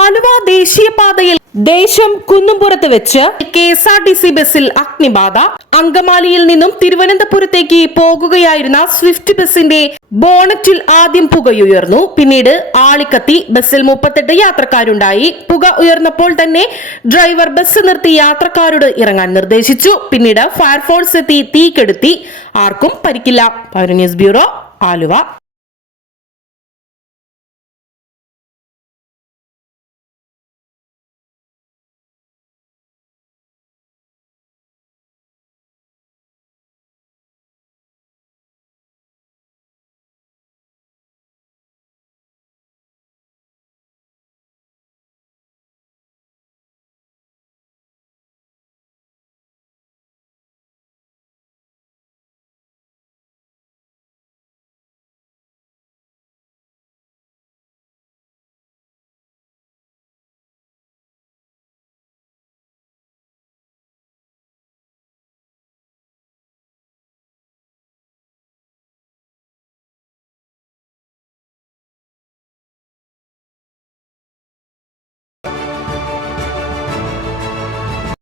ആലുവ ദേശീയപാതയിൽ ദേശം കുന്നുംപുറത്ത് വെച്ച് K S R T C ബസ്സിൽ അഗ്നിബാധ. അങ്കമാലിയിൽ നിന്നും തിരുവനന്തപുരത്തേക്ക് പോകുകയായിരുന്ന സ്വിഫ്റ്റ് ബസിന്റെ ബോണറ്റിൽ ആദ്യം പുകയുയർന്നു. പിന്നീട് ആളിക്കത്തി ബസ്സിൽ മുപ്പത്തെട്ട് യാത്രക്കാരുണ്ടായി. പുക ഉയർന്നപ്പോൾ തന്നെ ഡ്രൈവർ ബസ് നിർത്തി യാത്രക്കാരോട് ഇറങ്ങാൻ നിർദ്ദേശിച്ചു. പിന്നീട് ഫയർഫോഴ്സ് എത്തി തീ കെടുത്തി ആർക്കും പരിക്കില്ല. Power news bureau Aluva.